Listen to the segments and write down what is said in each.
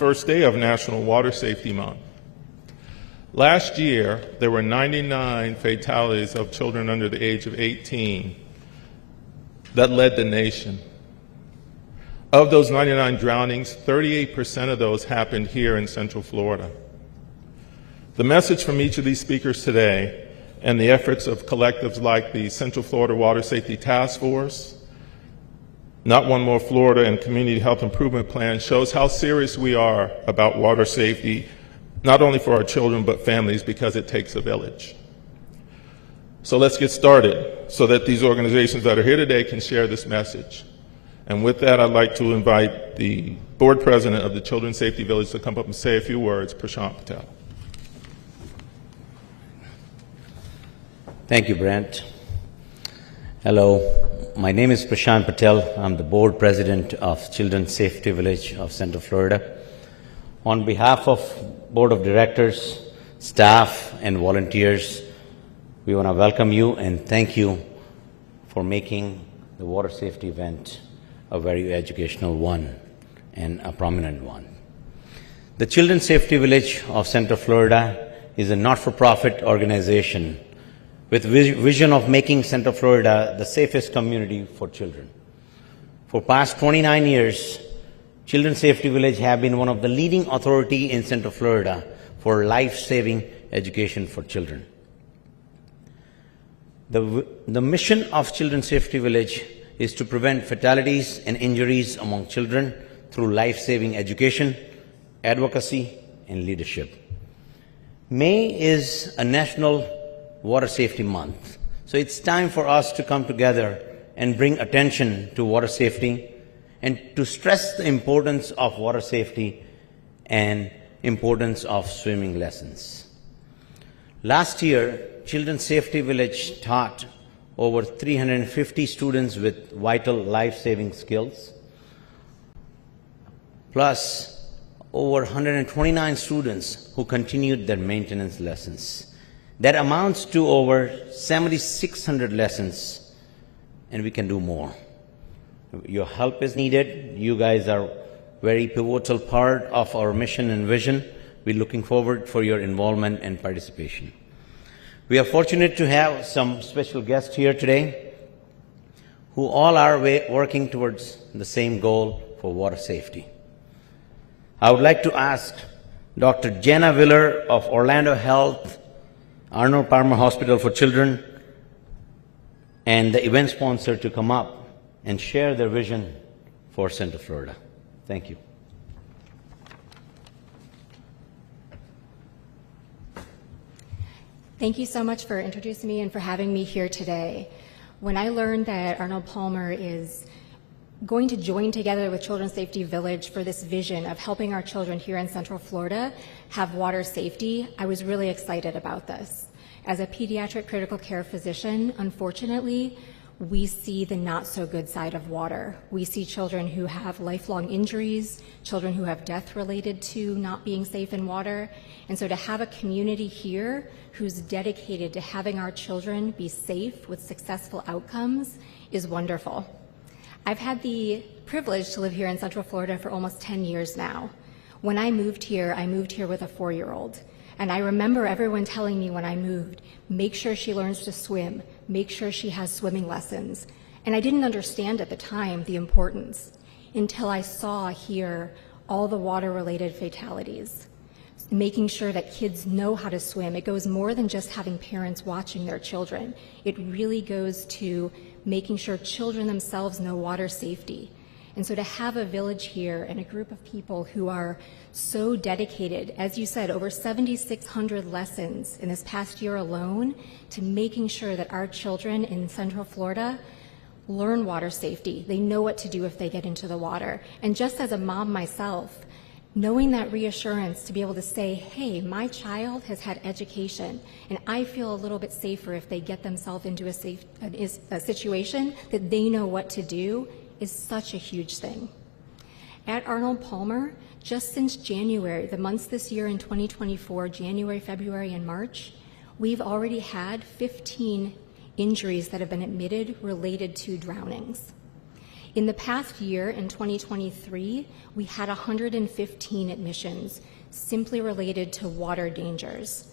first day of National Water Safety Month. Last year, there were 99 fatalities of children under the age of 18 that led the nation. Of those 99 drownings, 38% of those happened here in Central Florida. The message from each of these speakers today and the efforts of collectives like the Central Florida Water Safety Task Force, Not One More Florida, and Community Health Improvement Plan shows how serious we are about water safety, not only for our children but families, because it takes a village. So let's get started so that these organizations that are here today can share this message. And with that, I'd like to invite the board president of the Children's Safety Village to come up and say a few words, Prashant Patel. Thank you, Brent. Hello, my name is Prashant Patel. I'm the board president of Children's Safety Village of Central Florida. On behalf of board of directors, staff, and volunteers, we want to welcome you and thank you for making the water safety event a very educational one and a prominent one. The Children's Safety Village of Central Florida is a not-for-profit organization with vision of making Central Florida the safest community for children. For past 29 years, Children's Safety Village have been one of the leading authority in Central Florida for life-saving education for children. The mission of Children's Safety Village is to prevent fatalities and injuries among children through life-saving education, advocacy, and leadership. May is a National Water Safety Month, so it's time for us to come together and bring attention to water safety and to stress the importance of water safety and importance of swimming lessons. Last year, Children's Safety Village taught over 350 students with vital life-saving skills, plus over 129 students who continued their maintenance lessons. That amounts to over 7,600 lessons, and we can do more. Your help is needed. You guys are very pivotal part of our mission and vision. We're looking forward for your involvement and participation. We are fortunate to have some special guests here today who all are working towards the same goal for water safety. I would like to ask Dr. Jenna Willer of Orlando Health, Arnold Palmer Hospital for Children, and the event sponsor to come up and share their vision for Central Florida. Thank you. Thank you so much for introducing me and for having me here today. When I learned that Arnold Palmer is going to join together with Children's Safety Village for this vision of helping our children here in Central Florida have water safety, I was really excited about this. As a pediatric critical care physician, unfortunately, we see the not so good side of water. We see children who have lifelong injuries, children who have death related to not being safe in water. And so to have a community here who's dedicated to having our children be safe with successful outcomes is wonderful. I've had the privilege to live here in Central Florida for almost 10 years now. When I moved here with a 4-year-old. And I remember everyone telling me when I moved, make sure she learns to swim, make sure she has swimming lessons. And I didn't understand at the time the importance until I saw here all the water-related fatalities. Making sure that kids know how to swim. It goes more than just having parents watching their children. It really goes to making sure children themselves know water safety. And so to have a village here and a group of people who are so dedicated, as you said, over 7,600 lessons in this past year alone, to making sure that our children in Central Florida learn water safety. They know what to do if they get into the water. And just as a mom myself, knowing that reassurance to be able to say, hey, my child has had education, and I feel a little bit safer if they get themselves into a situation that they know what to do, is such a huge thing. At Arnold Palmer, just since January, the months this year in 2024, January, February, and March, we've already had 15 injuries that have been admitted related to drownings. In the past year, in 2023, we had 115 admissions simply related to water dangers.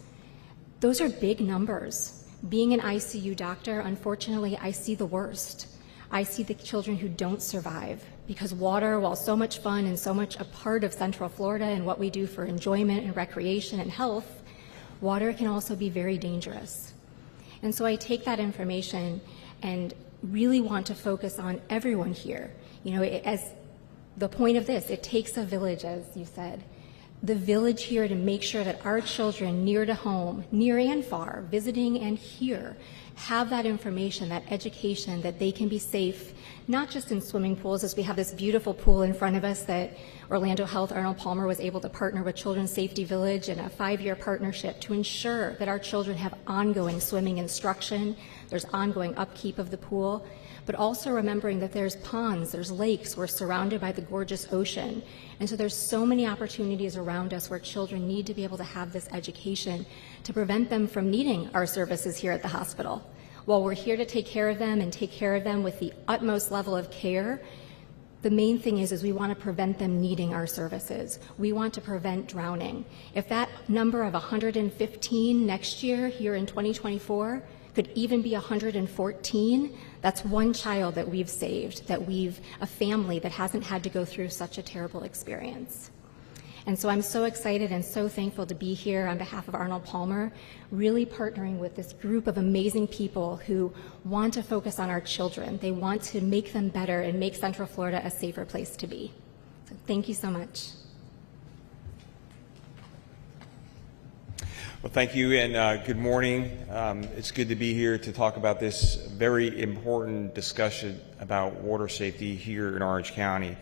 Those are big numbers. Being an ICU doctor, unfortunately, I see the worst. I see the children who don't survive because water, while so much fun and so much a part of Central Florida and what we do for enjoyment and recreation and health, water can also be very dangerous. And so I take that information and really want to focus on everyone here. You know, as the point of this, it takes a village, as you said. The village here to make sure that our children near to home, near and far, visiting and here, have that information, that education, that they can be safe, not just in swimming pools, as we have this beautiful pool in front of us that Orlando Health Arnold Palmer was able to partner with Children's Safety Village in a 5-year partnership to ensure that our children have ongoing swimming instruction, there's ongoing upkeep of the pool, but also remembering that there's ponds, there's lakes, we're surrounded by the gorgeous ocean. And so there's so many opportunities around us where children need to be able to have this education to prevent them from needing our services here at the hospital. While we're here to take care of them and take care of them with the utmost level of care, the main thing is we want to prevent them needing our services. We want to prevent drowning. If that number of 115 next year here in 2024 could even be 114, that's one child that we've saved, a family that hasn't had to go through such a terrible experience. And so I'm so excited and so thankful to be here on behalf of Arnold Palmer, really partnering with this group of amazing people who want to focus on our children. They want to make them better and make Central Florida a safer place to be. So thank you so much. Well, thank you, and good morning. It's good to be here to talk about this very important discussion about water safety here in Orange County.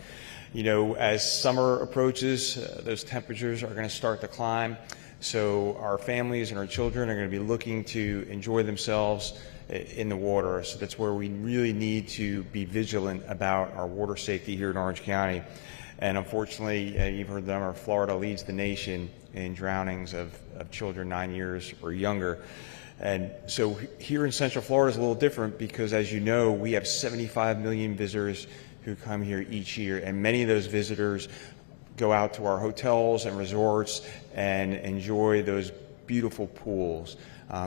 You know, as summer approaches, those temperatures are going to start to climb, so our families and our children are going to be looking to enjoy themselves in the water. So that's where we really need to be vigilant about our water safety here in Orange County. And unfortunately, you've heard the number, Florida leads the nation in drownings of children 9 years or younger. And so here in Central Florida is a little different because, as you know, we have 75 million visitors who come here each year, and many of those visitors go out to our hotels and resorts and enjoy those beautiful pools.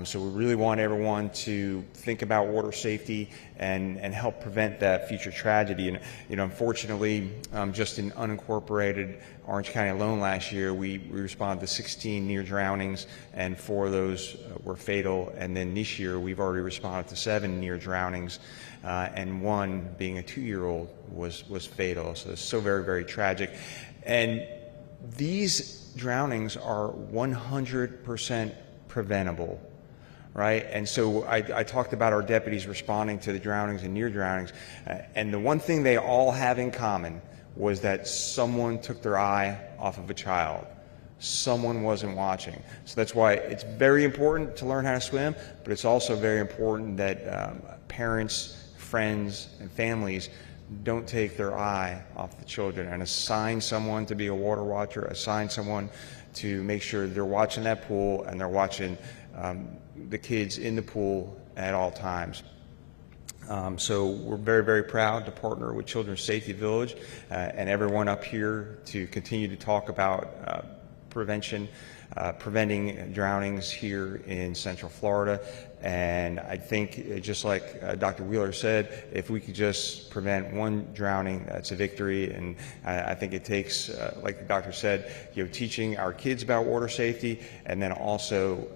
So we really want everyone to think about water safety and help prevent that future tragedy. And you know, unfortunately, just in unincorporated Orange County alone last year, we responded to 16 near drownings, and 4 of those were fatal. And then this year, we've already responded to 7 near drownings, and 1, being a 2-year-old, was fatal. So it's so very, very tragic. And these drownings are 100% preventable. Right? And so I talked about our deputies responding to the drownings and near drownings, and the one thing they all have in common was that someone took their eye off of a child. Someone wasn't watching. So that's why it's very important to learn how to swim, but it's also very important that parents, friends, and families don't take their eye off the children and assign someone to be a water watcher, assign someone to make sure they're watching that pool and they're watching the kids in the pool at all times. So we're very, very proud to partner with Children's Safety Village and everyone up here to continue to talk about preventing drownings here in Central Florida. And I think, just like Dr. Wheeler said, if we could just prevent 1 drowning, that's a victory. And I think it takes, like the doctor said, you know, teaching our kids about water safety, and then also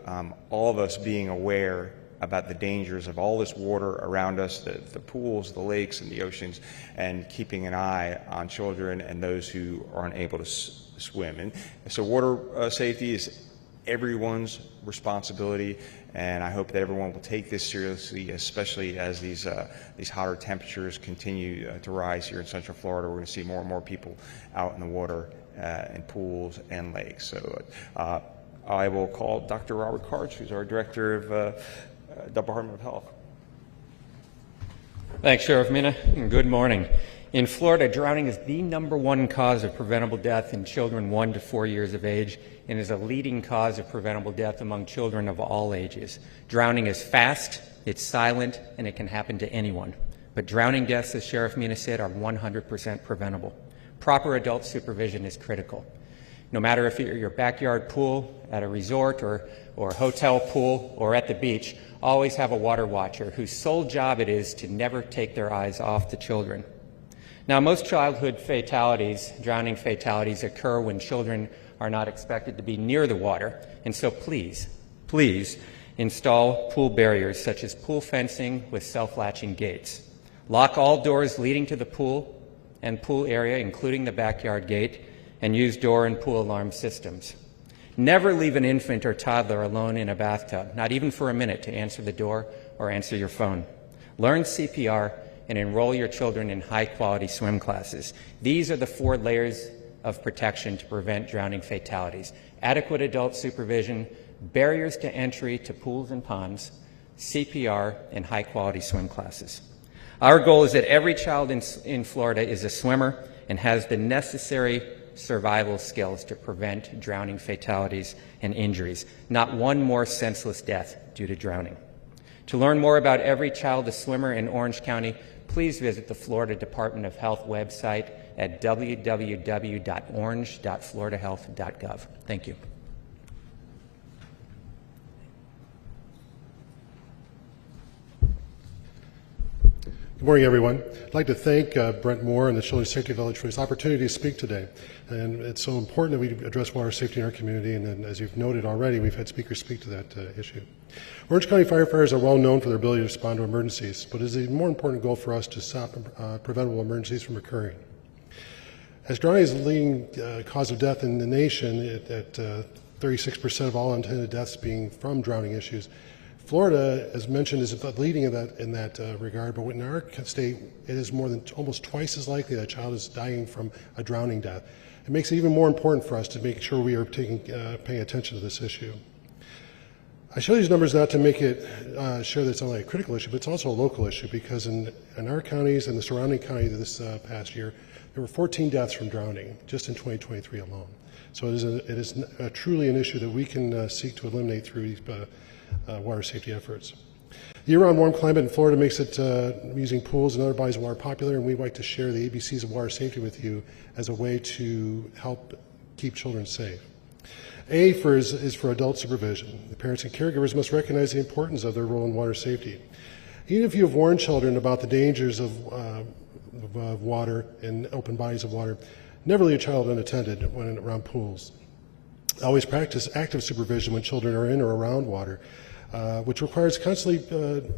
all of us being aware about the dangers of all this water around us, the pools, the lakes, and the oceans, and keeping an eye on children and those who are unable to swim. And so water safety is everyone's responsibility, and I hope that everyone will take this seriously, especially as these hotter temperatures continue to rise here in Central Florida. We're going to see more and more people out in the water in pools and lakes. So I will call Dr. Robert Karch, who's our Director of Department of Health. Thanks, Sheriff Mina, and good morning. In Florida, drowning is the #1 cause of preventable death in children 1 to 4 years of age and is a leading cause of preventable death among children of all ages. Drowning is fast, it's silent, and it can happen to anyone. but drowning deaths, as Sheriff Mina said, are 100% preventable. Proper adult supervision is critical. No matter if you're at your backyard pool, at a resort or hotel pool, or at the beach, always have a water watcher whose sole job it is to never take their eyes off the children. Now, most childhood fatalities, drowning fatalities, occur when children are not expected to be near the water, and so please install pool barriers such as pool fencing with self-latching gates. Lock all doors leading to the pool and pool area, including the backyard gate, and use door and pool alarm systems. Never leave an infant or toddler alone in a bathtub, not even for a minute, to answer the door or answer your phone. Learn CPR and enroll your children in high-quality swim classes. These are the 4 layers of protection to prevent drowning fatalities: adequate adult supervision, barriers to entry to pools and ponds, CPR, and high-quality swim classes. Our goal is that every child in Florida is a swimmer and has the necessary survival skills to prevent drowning fatalities and injuries, not one more senseless death due to drowning. To learn more about Every Child a Swimmer in Orange County, please visit the Florida Department of Health website at www.orange.floridahealth.gov. Thank you. Good morning, everyone. I'd like to thank Brent Moore and the Children's Safety Village for this opportunity to speak today. And it's so important that we address water safety in our community, and then, as you've noted already, we've had speakers speak to that issue. Orange County firefighters are well known for their ability to respond to emergencies, but it is a more important goal for us to stop preventable emergencies from occurring. As drowning is the leading cause of death in the nation, at 36% of all unattended deaths being from drowning issues, Florida, as mentioned, is leading in that regard, but in our state, it is almost twice as likely that a child is dying from a drowning death. It makes it even more important for us to make sure we are paying attention to this issue. I show these numbers not to make it show that it's only a critical issue, but it's also a local issue, because in our counties and the surrounding county this past year, there were 14 deaths from drowning just in 2023 alone. So it is truly an issue that we can seek to eliminate through these water safety efforts. The year-round warm climate in Florida makes it using pools and other bodies of water popular, and we'd like to share the ABCs of water safety with you as a way to help keep children safe. A is for adult supervision. The parents and caregivers must recognize the importance of their role in water safety. Even if you have warned children about the dangers of water and open bodies of water, never leave a child unattended when around pools. Always practice active supervision when children are in or around water, which requires constantly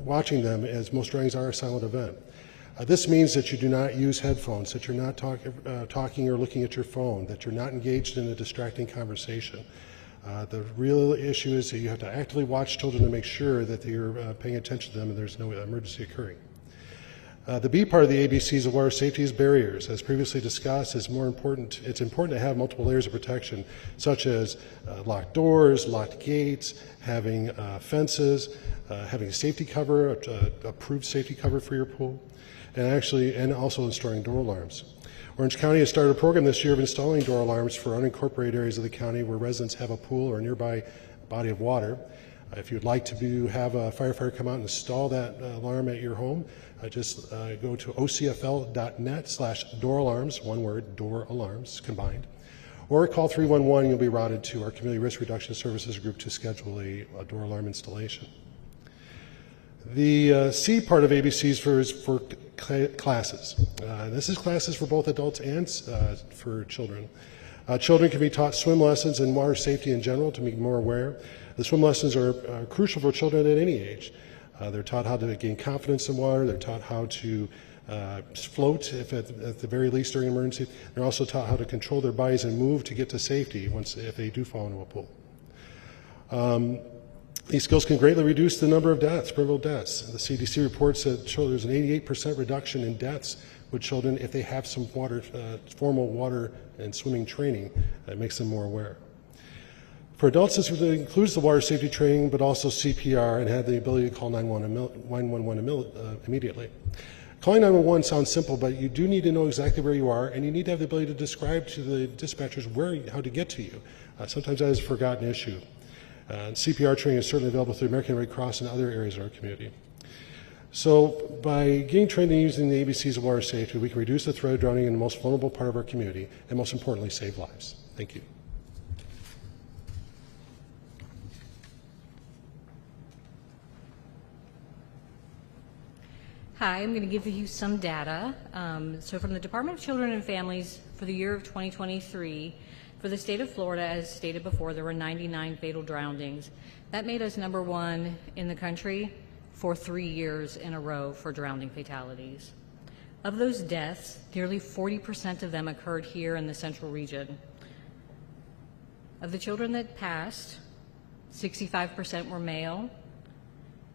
watching them, as most drownings are a silent event. This means that you do not use headphones, that you're not talking or looking at your phone, that you're not engaged in a distracting conversation. The real issue is that you have to actively watch children to make sure that you're paying attention to them and there's no emergency occurring. The B part of the ABCs of water safety is barriers. As previously discussed, it's important to have multiple layers of protection, such as locked doors, locked gates, having fences, having a safety cover, approved safety cover for your pool, and also installing door alarms. Orange County has started a program this year of installing door alarms for unincorporated areas of the county where residents have a pool or a nearby body of water. If you'd like to have a firefighter come out and install that alarm at your home, just go to ocfl.net/door alarms, one word, door alarms combined, or call 311 and you'll be routed to our Community Risk Reduction Services group to schedule a door alarm installation. The C part of ABCs is for classes. This is classes for both adults and for children. Children can be taught swim lessons and water safety in general to be more aware. The swim lessons are crucial for children at any age. They're taught how to gain confidence in water. They're taught how to float, if at the very least during an emergency. They're also taught how to control their bodies and move to get to safety if they do fall into a pool. These skills can greatly reduce the number of deaths, preventable deaths. The CDC reports that there's an 88% reduction in deaths with children if they have some formal water and swimming training that makes them more aware. For adults, this includes the water safety training, but also CPR, and have the ability to call 911 immediately. Calling 911 sounds simple, but you do need to know exactly where you are, and you need to have the ability to describe to the dispatchers how to get to you. Sometimes that is a forgotten issue. CPR training is certainly available through the American Red Cross and other areas of our community. So by getting trained in using the ABCs of water safety, we can reduce the threat of drowning in the most vulnerable part of our community and most importantly, save lives. Thank you. Hi, I'm going to give you some data. So from the Department of Children and Families for the year of 2023, for the state of Florida, as stated before, there were 99 fatal drownings. That made us number one in the country for 3 years in a row for drowning fatalities. Of those deaths, nearly 40% of them occurred here in the central region. Of the children that passed, 65% were male,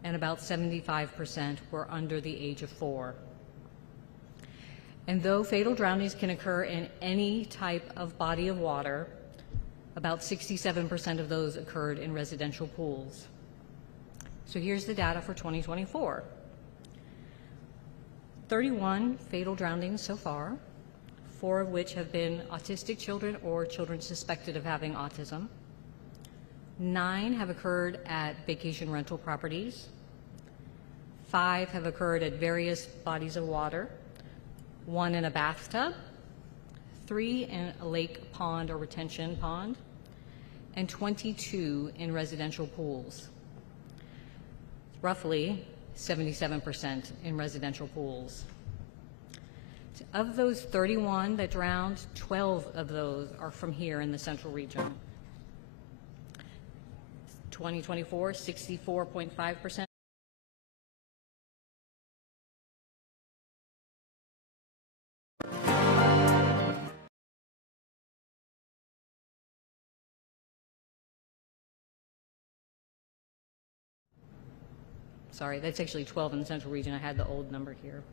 and about 75% were under the age of 4. And though fatal drownings can occur in any type of body of water, about 67% of those occurred in residential pools. So here's the data for 2024. 31 fatal drownings so far, 4 of which have been autistic children or children suspected of having autism. 9 have occurred at vacation rental properties. 5 have occurred at various bodies of water. 1 in a bathtub. 3 in a lake, pond, or retention pond. And 22 in residential pools. Roughly 77% in residential pools. Of those 31 that drowned, 12 of those are from here in the central region. 2024, 64.5%. Sorry, that's actually 12 in the central region. I had the old number here.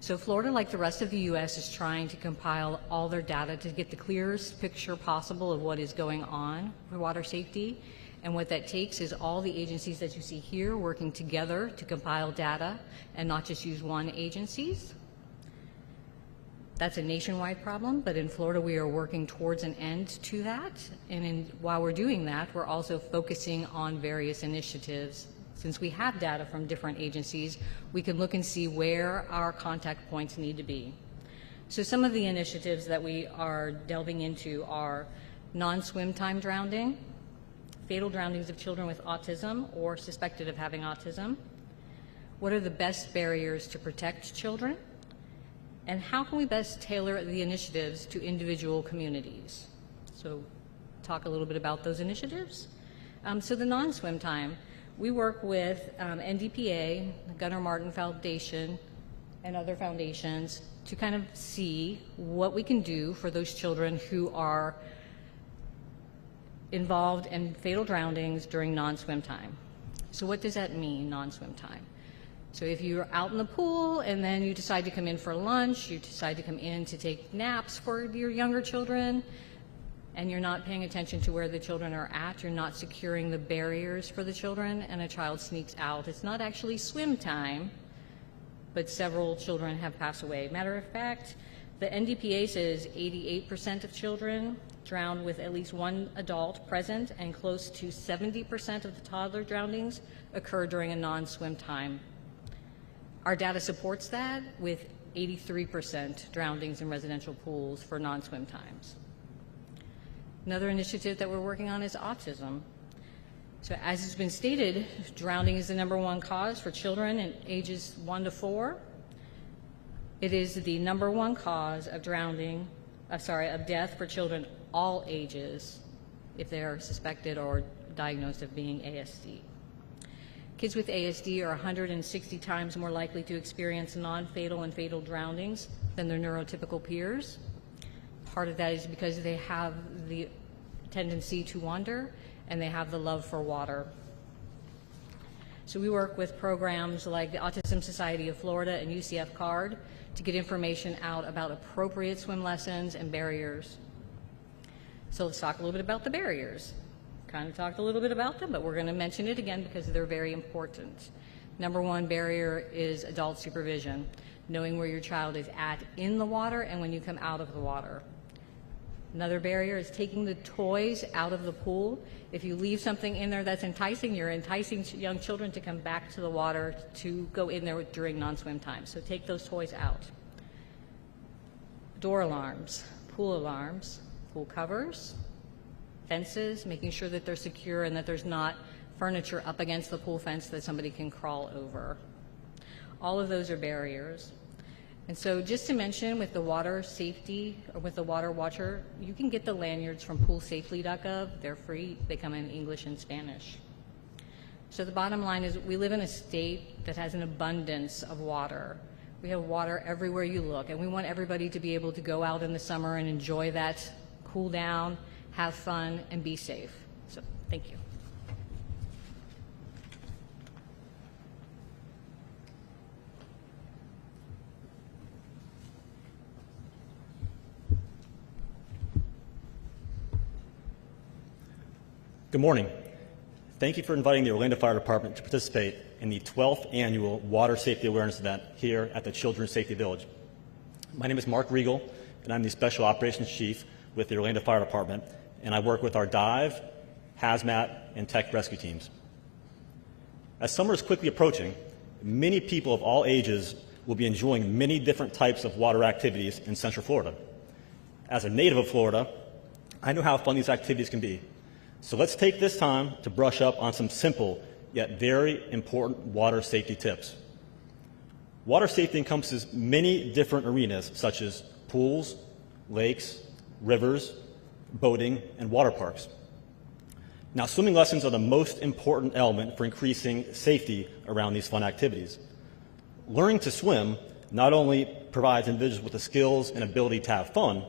So Florida, like the rest of the U.S., is trying to compile all their data to get the clearest picture possible of what is going on for water safety. And what that takes is all the agencies that you see here working together to compile data and not just use one agency's. That's a nationwide problem, but in Florida we are working towards an end to that. And while we're doing that, we're also focusing on various initiatives. Since we have data from different agencies, we can look and see where our contact points need to be. So some of the initiatives that we are delving into are non-swim time drowning, fatal drownings of children with autism or suspected of having autism. What are the best barriers to protect children? And how can we best tailor the initiatives to individual communities? So talk a little bit about those initiatives. So the non-swim time. We work with NDPA, the Gunnar Martin Foundation, and other foundations to kind of see what we can do for those children who are involved in fatal drownings during non-swim time. So what does that mean, non-swim time? So if you're out in the pool and then you decide to come in for lunch, you decide to come in to take naps for your younger children, and you're not paying attention to where the children are at, you're not securing the barriers for the children, and a child sneaks out. It's not actually swim time, but several children have passed away. Matter of fact, the NDPA says 88% of children drown with at least one adult present, and close to 70% of the toddler drownings occur during a non-swim time. Our data supports that with 83% drownings in residential pools for non-swim times. Another initiative that we're working on is autism. So as has been stated, drowning is the #1 cause for children in ages 1 to 4. It is the #1 cause of of death for children all ages if they are suspected or diagnosed of being ASD. Kids with ASD are 160 times more likely to experience non-fatal and fatal drownings than their neurotypical peers. Part of that is because they have the tendency to wander and they have the love for water. So we work with programs like the Autism Society of Florida and UCF CARD to get information out about appropriate swim lessons and barriers. So let's talk a little bit about the barriers. Kind of talked a little bit about them, but we're going to mention it again because they're very important. #1 barrier is adult supervision, knowing where your child is at in the water and when you come out of the water. Another barrier is taking the toys out of the pool. If you leave something in there that's enticing, you're enticing young children to come back to the water to go in there during non-swim time. So take those toys out. Door alarms, pool covers, fences, making sure that they're secure and that there's not furniture up against the pool fence that somebody can crawl over. All of those are barriers. And so just to mention, with the water safety, or with the water watcher, you can get the lanyards from poolsafely.gov. They're free. They come in English and Spanish. So the bottom line is we live in a state that has an abundance of water. We have water everywhere you look, and we want everybody to be able to go out in the summer and enjoy that, cool down, have fun, and be safe. So thank you. Good morning. Thank you for inviting the Orlando Fire Department to participate in the 12th annual Water Safety Awareness event here at the Children's Safety Village. My name is Mark Riegel, and I'm the Special Operations Chief with the Orlando Fire Department, and I work with our dive, hazmat, and tech rescue teams. As summer is quickly approaching, many people of all ages will be enjoying many different types of water activities in Central Florida. As a native of Florida, I know how fun these activities can be. So let's take this time to brush up on some simple yet very important water safety tips. Water safety encompasses many different arenas such as pools, lakes, rivers, boating, and water parks. Now, swimming lessons are the most important element for increasing safety around these fun activities. Learning to swim not only provides individuals with the skills and ability to have fun,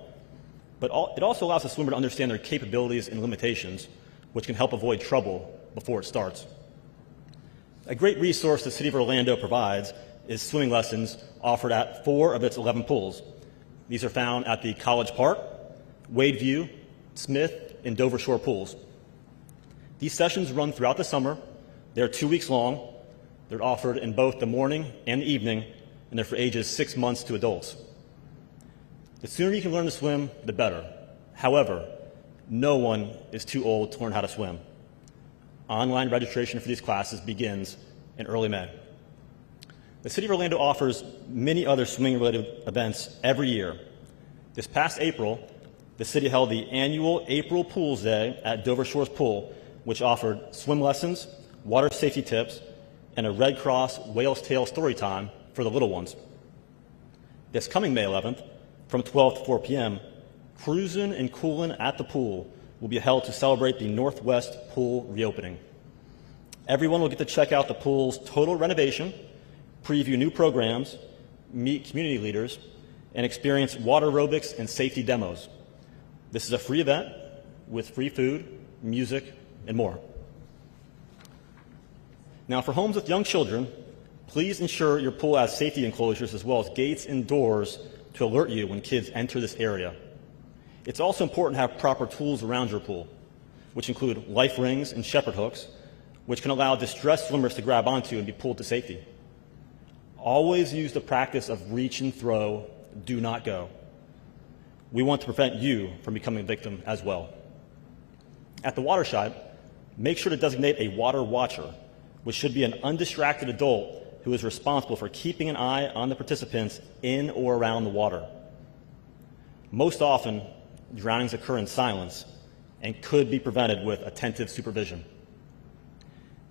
but it also allows the swimmer to understand their capabilities and limitations, which can help avoid trouble before it starts. A great resource the City of Orlando provides is swimming lessons offered at 4 of its 11 pools. These are found at the College Park, Wadeview, Smith, and Dover Shore pools. These sessions run throughout the summer. They're 2 weeks long. They're offered in both the morning and the evening, and they're for ages 6 months to adults. The sooner you can learn to swim, the better. However, no one is too old to learn how to swim. Online registration for these classes begins in early May. The City of Orlando offers many other swimming-related events every year. This past April, the city held the annual April Pools Day at Dover Shores Pool, which offered swim lessons, water safety tips, and a Red Cross Whale's Tail story time for the little ones. This coming May 11th, from 12 to 4 p.m., Cruisin' and Coolin' at the Pool will be held to celebrate the Northwest Pool reopening. Everyone will get to check out the pool's total renovation, preview new programs, meet community leaders, and experience water aerobics and safety demos. This is a free event with free food, music, and more. Now, for homes with young children, please ensure your pool has safety enclosures as well as gates and doors to alert you when kids enter this area. It's also important to have proper tools around your pool, which include life rings and shepherd hooks, which can allow distressed swimmers to grab onto and be pulled to safety. Always use the practice of reach and throw, do not go. We want to prevent you from becoming a victim as well. At the waterside, make sure to designate a water watcher, which should be an undistracted adult who is responsible for keeping an eye on the participants in or around the water. Most often, drownings occur in silence and could be prevented with attentive supervision.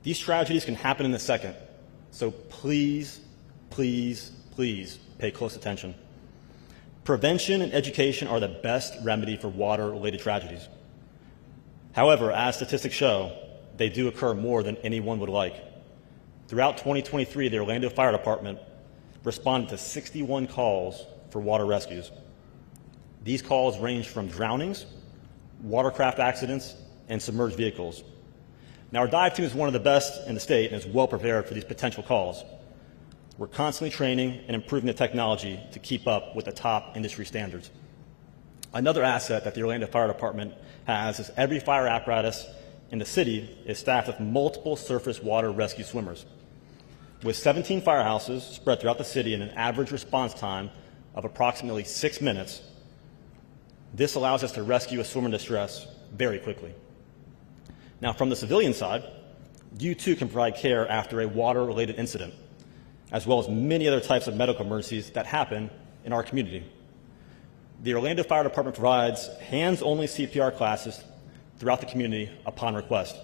These tragedies can happen in a second, so please, please, please pay close attention. Prevention and education are the best remedy for water-related tragedies. However, as statistics show, they do occur more than anyone would like. Throughout 2023, the Orlando Fire Department responded to 61 calls for water rescues. These calls range from drownings, watercraft accidents, and submerged vehicles. Now, our dive team is one of the best in the state and is well prepared for these potential calls. We're constantly training and improving the technology to keep up with the top industry standards. Another asset that the Orlando Fire Department has is every fire apparatus in the city is staffed with multiple surface water rescue swimmers. With 17 firehouses spread throughout the city and an average response time of approximately 6 minutes, This allows us to rescue a swimmer in distress very quickly. Now, from the civilian side, you too can provide care after a water-related incident, as well as many other types of medical emergencies that happen in our community. The Orlando Fire Department provides hands-only CPR classes throughout the community upon request.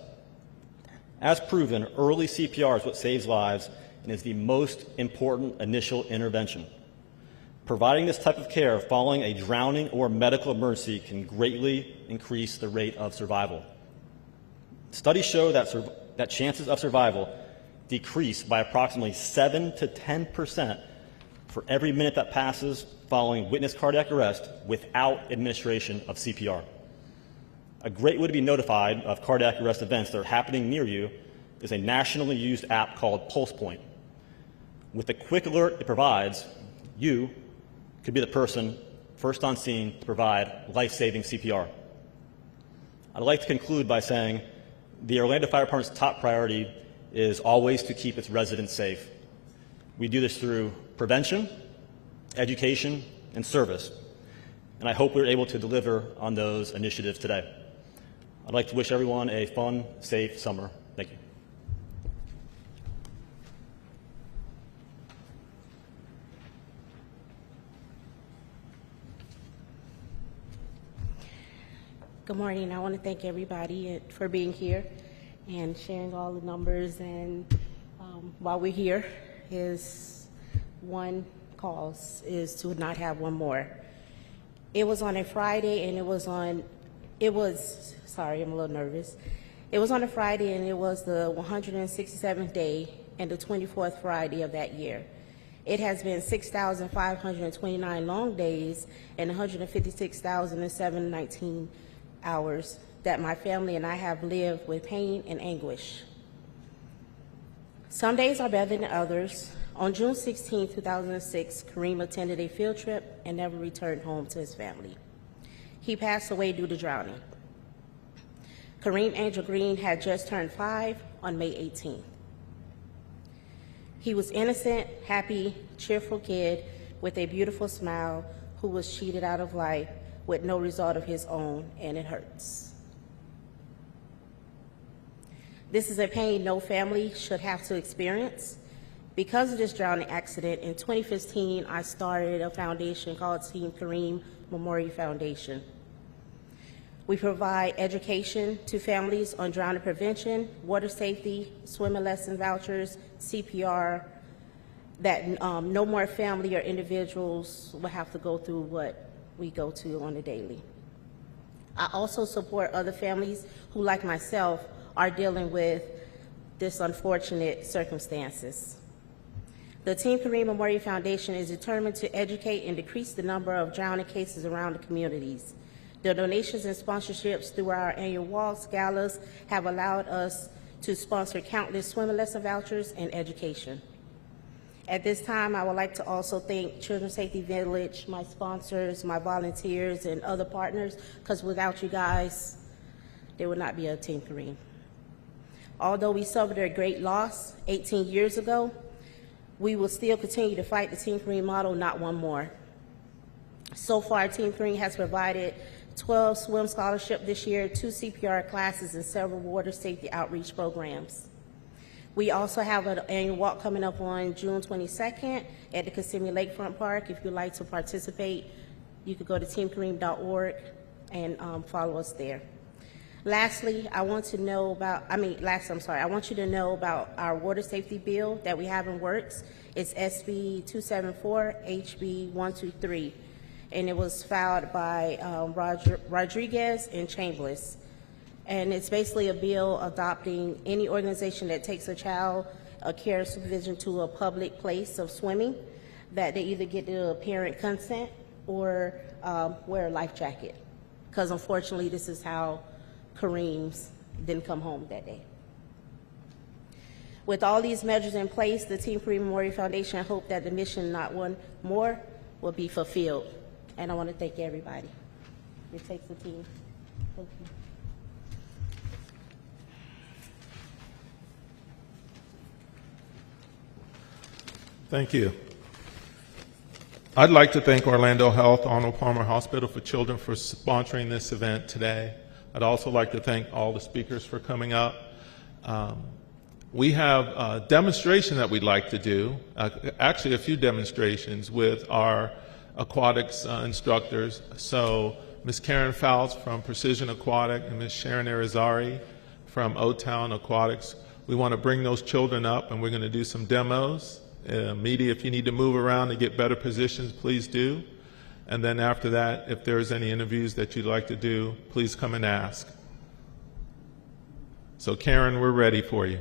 As proven, early CPR is what saves lives and is the most important initial intervention. Providing this type of care following a drowning or medical emergency can greatly increase the rate of survival. Studies show that chances of survival decrease by approximately 7 to 10% for every minute that passes following witness cardiac arrest without administration of CPR. A great way to be notified of cardiac arrest events that are happening near you is a nationally used app called PulsePoint. With the quick alert it provides, you could be the person first on scene to provide life-saving CPR. I'd like to conclude by saying the Orlando Fire Department's top priority is always to keep its residents safe. We do this through prevention, education, and service, and I hope we're able to deliver on those initiatives today. I'd like to wish everyone a fun, safe summer. Thank you. Good morning. I want to thank everybody for being here and sharing all the numbers. And while we're here, is one cause is to not have one more. It was on a Friday, and sorry, I'm a little nervous. It was on a Friday, and it was the 167th day and the 24th Friday of that year. It has been 6,529 long days and 156,719 hours that my family and I have lived with pain and anguish. Some days are better than others. On June 16, 2006, Kareem attended a field trip and never returned home to his family. He passed away due to drowning. Kareem Angel Green had just turned 5 on May 18th. He was innocent, happy, cheerful kid with a beautiful smile who was cheated out of life with no result of his own, and it hurts. This is a pain no family should have to experience. Because of this drowning accident, in 2015, I started a foundation called Team Kareem Memorial Foundation. We provide education to families on drowning prevention, water safety, swimming lesson vouchers, CPR, that no more family or individuals will have to go through what we go to on a daily. I also support other families who, like myself, are dealing with this unfortunate circumstances. The Team Kareem Memorial Foundation is determined to educate and decrease the number of drowning cases around the communities. The donations and sponsorships through our annual walks, galas have allowed us to sponsor countless swimming lesson vouchers and education. At this time, I would like to also thank Children's Safety Village, my sponsors, my volunteers, and other partners, because without you guys, there would not be a Team Kareem. Although we suffered a great loss 18 years ago, we will still continue to fight the Team Kareem model, not one more. So far, Team Kareem has provided 12 swim scholarships this year, 2 CPR classes, and several water safety outreach programs. We also have an annual walk coming up on June 22nd at the Kissimmee Lakefront Park. If you'd like to participate, you could go to teamkareem.org and follow us there. Lastly, I want you to know about our water safety bill that we have in works. It's SB 274 HB 123, and it was filed by Rodriguez and Chambliss. And it's basically a bill adopting any organization that takes a child care supervision to a public place of swimming, that they either get the parent consent or wear a life jacket. Because unfortunately, this is how Kareem's didn't come home that day. With all these measures in place, the Team Kareem Memorial Foundation hope that the mission, not one more, will be fulfilled. And I want to thank everybody. It takes a team. Thank you. Thank you. I'd like to thank Orlando Health, Arnold Palmer Hospital for Children for sponsoring this event today. I'd also like to thank all the speakers for coming up. We have a demonstration that we'd like to do, actually a few demonstrations with our aquatics instructors. So Ms. Karen Fouts from Precision Aquatic and Ms. Sharon Arizari from O-Town Aquatics. We want to bring those children up and we're going to do some demos. Media, if you need to move around to get better positions, please do. And then after that, if there's any interviews that you'd like to do, please come and ask. So Karen, we're ready for you.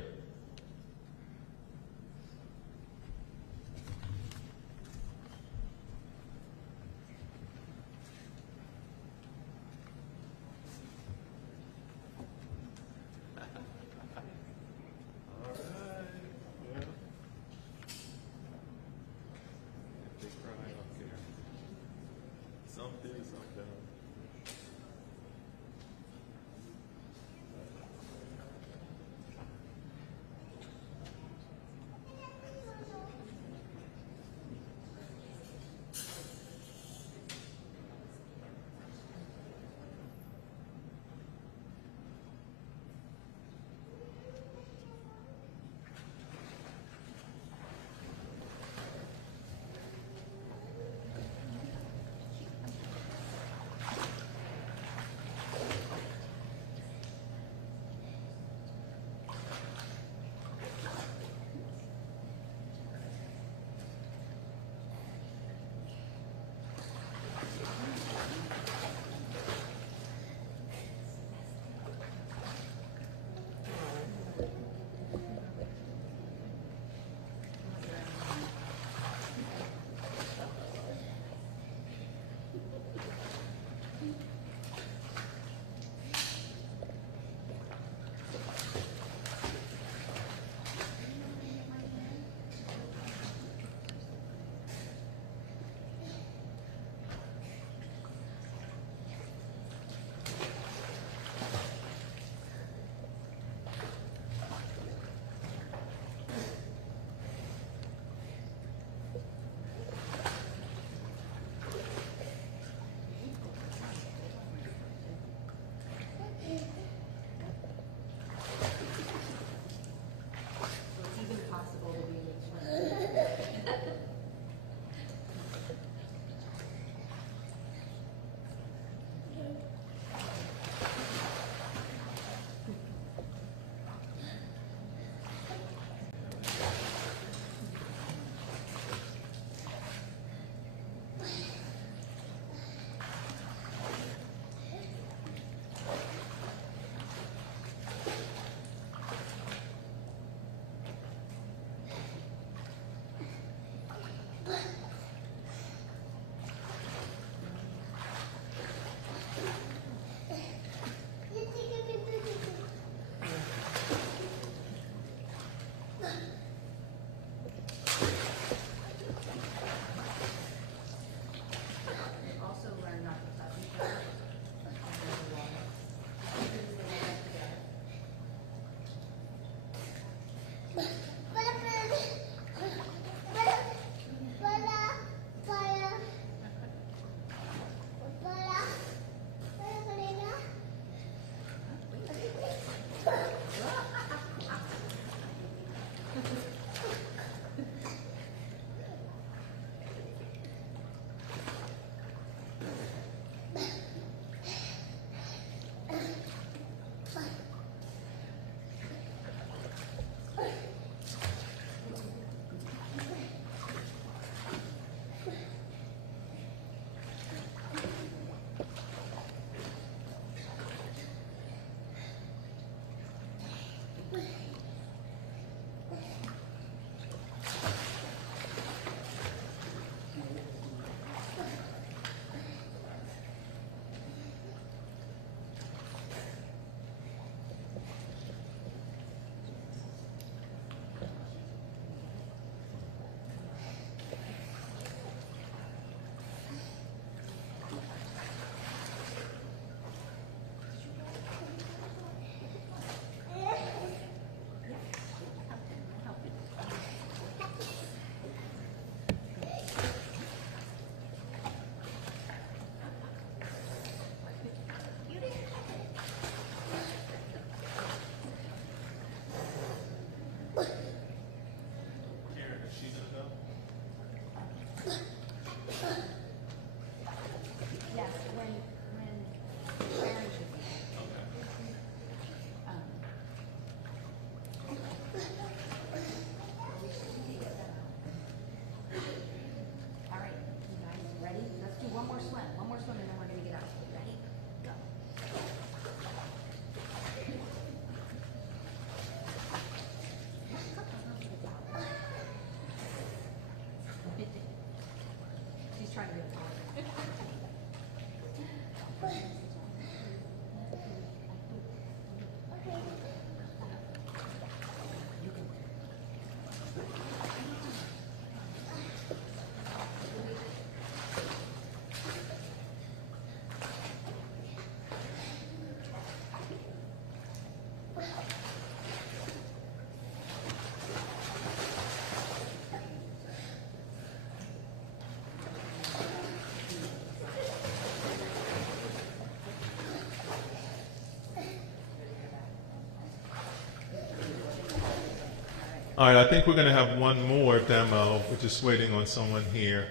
All right, I think we're going to have one more demo. We're just waiting on someone here.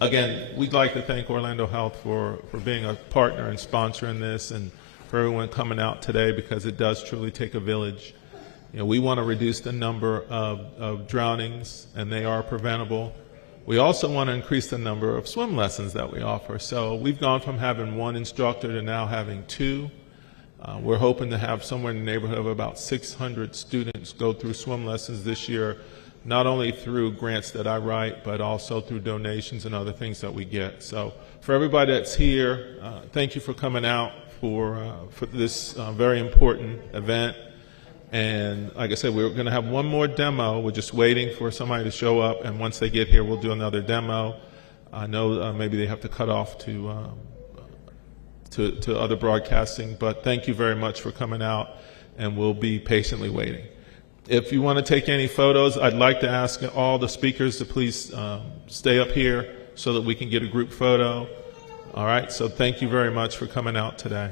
Again, we'd like to thank Orlando Health for being a partner and sponsoring this, and for everyone coming out today, because it does truly take a village. You know, we want to reduce the number of drownings, and they are preventable. We also want to increase the number of swim lessons that we offer. So we've gone from having one instructor to now having two. We're hoping to have somewhere in the neighborhood of about 600 students go through swim lessons this year, not only through grants that I write, but also through donations and other things that we get. So for everybody that's here, thank you for coming out for this very important event. And like I said, we're going to have one more demo. We're just waiting for somebody to show up, and once they get here, we'll do another demo. I know maybe they have to cut off to other broadcasting, but thank you very much for coming out, and we'll be patiently waiting. If you want to take any photos, I'd like to ask all the speakers to please stay up here so that we can get a group photo. All right, so thank you very much for coming out today.